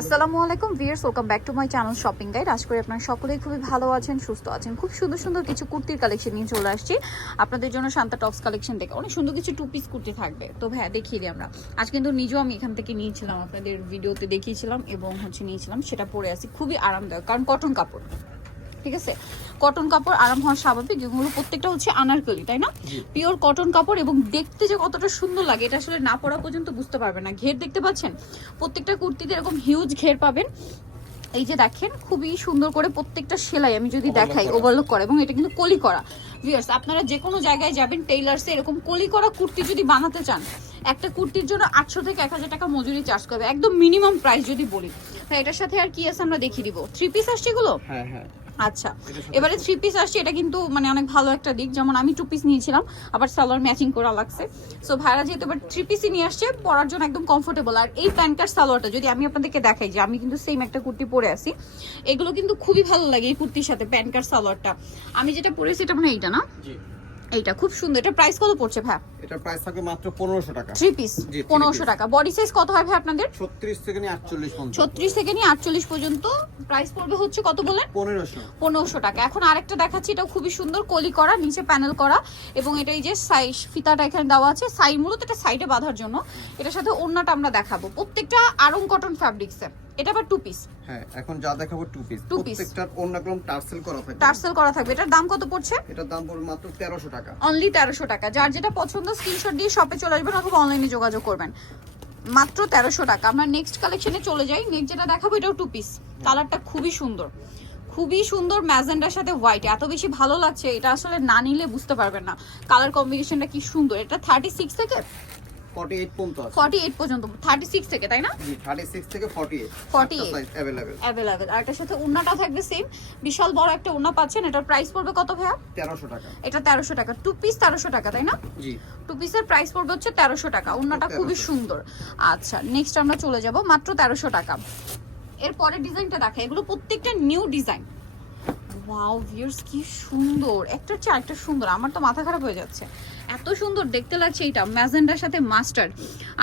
আসসালামু আলাইকুম viewers welcome back to my channel shopping guide. আশা করি আপনারা সকলেই খুবই ভালো আছেন, সুস্থ আছেন। খুব সুন্দর সুন্দর কিছু কুর্তির কালেকশন নিয়ে চলে আসছি। আপনাদের জন্য শান্তা টপস কালেকশন দেখে অনেক সুন্দর কিছু টু পিস কুর্তি থাকবে। তো হ্যাঁ দেখিয়ে দিই আমরা। আজ কিন্তু নিজেও আমি এখান থেকে নিয়েছিলাম, আপনাদের ভিডিওতে দেখিয়েছিলাম এবং হচ্ছে নিয়েছিলাম। সেটা পরে আসি খুবই আরামদায়ক, কারণ কটন কাপড়, ঠিক আছে? কটন কাপড় আরাম হওয়া স্বাভাবিক এগুলো প্রত্যেকটা হচ্ছে আনারকলি তাই না? পিওর কটন কাপড় এবং দেখতে যে কতটা সুন্দর লাগে এটা আসলে না পরা পর্যন্ত বুঝতে পারবে না। ঘের দেখতে পাচ্ছেন? প্রত্যেকটা কুর্তিতে এরকম হিউজ ঘের পাবেন। এই যে দেখেন খুবই সুন্দর করে প্রত্যেকটা সেলাই আমি যদি দেখাই ওভারলোক করা এবং এটা কিন্তু কলি করা। ভিউয়ার্স আপনারা যে কোনো জায়গায় যাবেন টেইলার্সে এরকম কলি করা কুর্তি যদি বানাতে চান একটা কুর্তির জন্য আটশো থেকে এক হাজার টাকা মজুরি চার্জ করবে একদম মিনিমাম প্রাইস যদি বলি। তাই এটার সাথে আর কি আছে আমরা দেখিয়ে দিব। থ্রি পিস আসছে এগুলো? হ্যাঁ হ্যাঁ। আচ্ছা এবারে থ্রি পিস আসছে, এটা কিন্তু মানে অনেক ভালো একটা দিক, যেমন আমি টু পিস নিয়েছিলাম, আবার সালোয়ার ম্যাচিং করা লাগছে। সো ভাইরা যেহেতু এবার থ্রি পিসই নিয়ে আসছে, পরার জন্য একদম কমফোর্টেবল আর এই প্যান্টার সালোয়ারটা, যদি আমি আপনাদেরকে দেখাই যে আমি কিন্তু সেম একটা কুর্তি পরে আছি, এগুলো কিন্তু খুবই ভালো লাগে এই কুর্তির সাথে প্যান্টার সালোয়ারটা। আমি যেটা পরেছি, এটা মানে এইটা না? এইটা খুব সুন্দর। এটা প্রাইস কত পড়ছে ভাই? এটা প্রাইস থাকবে মাত্র পনেরোশো টাকা। থ্রি পিস জি, three পনেরোশো piece। টাকা। বডি সাইজ কত হয় ভাই আপনাদের? ছত্রিশ থেকে নিয়ে আটচল্লিশ পর্যন্ত। ছত্রিশ থেকে নিয়ে আটচল্লিশ পর্যন্ত। প্রাইস পড়বে হচ্ছে কত বলেন পনেরোশো। পনেরোশো টাকা। এখন আরেকটা দেখাচ্ছি। এটা খুবই সুন্দর কলি করা নিচে প্যানেল করা। এবং এটা এই যে সাইজ ফিতাটা এখানে দেওয়া আছে। সাই মূলত এটা সাইডে বাঁধার জন্য। এটার সাথে ওড়নাটা আমরা দেখাবো। প্রত্যেকটা আরং কটন ফ্যাব্রিক্সে এটা আবার টু পিস হ্যাঁ এখন যা দেখাবো টু পিস Two piece। প্রত্যেকটার অন্য কলম টার্সেল করা থাকবে। টার্সেল করা থাকবে। এটার দাম কত পড়ছে? এটার দাম পড়বে মাত্র তেরোশো টাকা। অনলি তেরোশো টাকা। যার যেটা পছন্দ স্ক্রিনশট দিয়ে শপে চলে আসবেন অথবা অনলাইনে যোগাযোগ করবেন। মাত্র তেরোশো টাকা। আমরা নেক্সট কালেকশনে চলে যাই। নেক্সট যেটা দেখাবো এটাও টু পিস কালারটা খুবই সুন্দর। খুবই সুন্দর ম্যাজেন্ডার সাথে হোয়াইট এত বেশি ভালো লাগছে এটা আসলে না নিলে বুঝতে পারবেন না। কালার কম্বিনেশনটা কি সুন্দর। এটা থার্টি সিক্স থেকে? ফর্টি এইট পর্যন্ত আছে। পর্যন্ত থার্টি সিক্স থেকে তাই না? জি থেকে 48 আর এটার সাথে থাকবে সেম বিশাল বড় একটা পাচ্ছেন এটার প্রাইস পড়বে কত ভাইয়া? টাকা। এটা টাকা। টু পিস টাকা তাই না? জি। টু পিসের প্রাইস পড়বে হচ্ছে তেরোশো টাকা। খুবই সুন্দর। আচ্ছা নেক্সট আমরা চলে যাব মাত্র তেরোশো টাকা। এরপরের ডিজাইনটা দেখা এগুলো প্রত্যেকটা নিউ ডিজাইন ওয়াও ভিউয়ার্স কি সুন্দর। একটার চেয়ে আরেকটা সুন্দর আমার তো মাথা খারাপ হয়ে যাচ্ছে। এত সুন্দর দেখতে লাগছে এটা ম্যাজেন্ডার সাথে মাস্টার্ড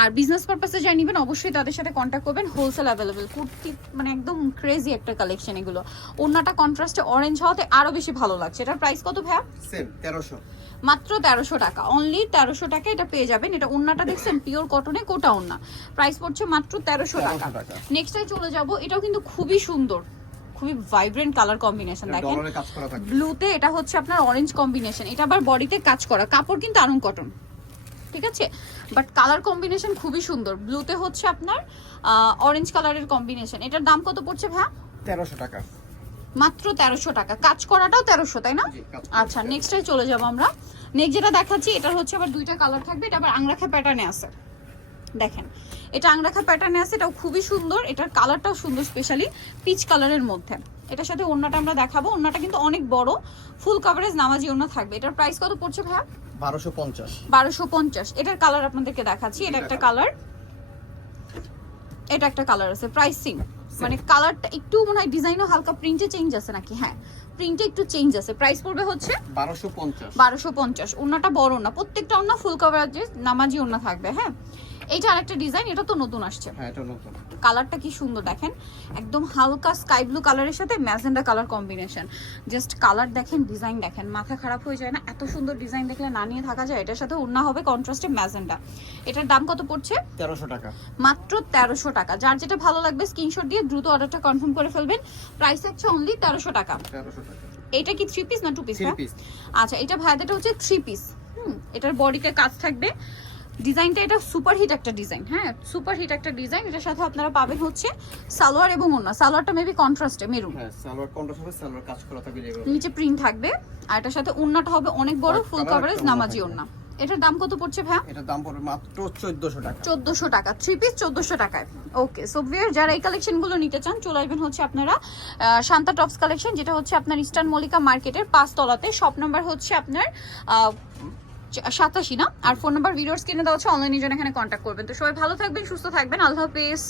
আর বিজনেস পারপাসে যাই নেবেন অবশ্যই তাদের সাথে কন্ট্যাক্ট করবেন হোলসেল অ্যাভেলেবেল কুর্তি মানে একদম ক্রেজি একটা কালেকশন এগুলো। ওড়নাটা কন্ট্রাস্টে অরেঞ্জ হওয়াতে আরও বেশি ভালো লাগছে। এটার প্রাইস কত ভাইয়া? সেম তেরোশো। মাত্র তেরোশো টাকা। অনলি তেরোশো টাকা এটা পেয়ে যাবেন। এটা ওন্নাটা দেখছেন পিওর কটনে কোটা ওন্না প্রাইস পড়ছে মাত্র তেরোশো টাকা। 1300 টাকা। নেক্সটে চলে যাব এটাও কিন্তু খুবই সুন্দর। খুবই ভাইব্রেন্ট কালার কম্বিনেশন দেখেন? ব্লুতে এটা হচ্ছে আপনার অরেঞ্জ কম্বিনেশন এটা আবার বডিতে কাজ করা কাপড় কিন্তু আরং কটন ঠিক আছে? বাট কালার কম্বিনেশন খুবই সুন্দর ব্লুতে হচ্ছে আপনার অরেঞ্জ কালারের কম্বিনেশন এটার দাম কত পড়ছে ভাই তেরোশো টাকা। মাত্র তেরোশো টাকা কাজ করাটাও তেরোশো তাই না? আচ্ছা নেক্সটে চলে যাব আমরা। নেক্সট যেটা দেখাচ্ছি এটা হচ্ছে আবার দুইটা কালার থাকবে এটা আবার আংরাখা প্যাটার্নে আছে। দেখেন এটা আংরাখা প্যাটার্নে আছে এটাও খুবই সুন্দর এটার কালারটাও সুন্দর স্পেশালি পিচ কালারের মধ্যে। এটার সাথে ওড়নাটা আমরা দেখাবো ওড়নাটা কিন্তু অনেক বড় ফুল কভারেজ নামাজি ওড়না থাকবে। এটার প্রাইস কত পড়ছে ভাইয়া? বারোশো পঞ্চাশ। বারোশো পঞ্চাশ। এটার কালার আপনাদেরকে দেখাচ্ছি এটা একটা কালার এটা একটা কালার আছে প্রাইস সিম মানে কালারটা একটু মনে হয় ডিজাইনও হালকা প্রিন্টে চেঞ্জ আছে নাকি? হ্যাঁ প্রিন্টে একটু চেঞ্জ আছে। প্রাইস পড়বে হচ্ছে বারোশো পঞ্চাশ। বারোশো পঞ্চাশ। ওনাটা বড় না প্রত্যেকটা ওনা ফুল কভারেজে নামাজি ওনা থাকবে হ্যাঁ? এইটা আরেকটা ডিজাইন এটা তো নতুন আসছে। হ্যাঁ এটা নতুন। কালারটা কি সুন্দর দেখেন। একদম হালকা স্কাই ব্লু কালারের সাথে magenta colour combination just colour দেখেন ডিজাইন দেখেন। মাথা খারাপ হয়ে যায় না? এত সুন্দর ডিজাইন দেখলে না নিয়ে থাকা যায়? এটার সাথে ওড়না হবে কন্ট্রাস্টে ম্যাজেন্ডা। এটার দাম কত পড়ছে? তেরোশো টাকা। মাত্র তেরোশো টাকা। যার যেটা ভালো লাগবে স্ক্রিনশট দিয়ে দ্রুত অর্ডারটা কনফার্ম করে ফেলবেন। প্রাইস হচ্ছে অনলি তেরোশো টাকা। এটা কি থ্রি পিস না টু পিস আচ্ছা এটা ভাইয়াদেরটা হচ্ছে থ্রি পিস হুম এটার বডিতে কাজ থাকবে। ডিজাইনটা এটা সুপার হিট একটা ডিজাইন হ্যাঁ? সুপার হিট একটা ডিজাইন এটার সাথে আপনারা পাবেন হচ্ছে সালোয়ার এবং ওন্না। সালোয়ারটা মেবি কন্ট্রাস্টে মেরুন হ্যাঁ সালোয়ার কন্ট্রাস্ট হবে সালোয়ার কাজ করা থাকবে নিচে প্রিন্ট থাকবে আর এটার সাথে ওন্নাটা হবে অনেক বড় ফুল কভারেজ ওড়না নামাজি ওন্না। এটার দাম কত পড়ছে ভাইয়া? এটার দাম পড়বে মাত্র চোদ্দশো টাকা। চোদ্দশো টাকা থ্রি পিস চোদ্দশো টাকায়। ওকে সো ভিয়ার যারা এই কালেকশনগুলো নিতে চান চলে আসবেন হচ্ছে আপনারা শান্তা টপস কালেকশন যেটা হচ্ছে আপনার ইস্টার্ন মল্লিকা মার্কেটের পাঁচ তলাতে শপ নাম্বার হচ্ছে আপনার সাতাশি না? আর ফোন নাম্বার ভিডিওর স্ক্রিনে দেওয়া হচ্ছে অনলাইনে জন্য এখানে কন্ট্যাক্ট করবেন। তো সবাই ভালো থাকবেন, সুস্থ থাকবেন। আল্লাহ হাফেজ।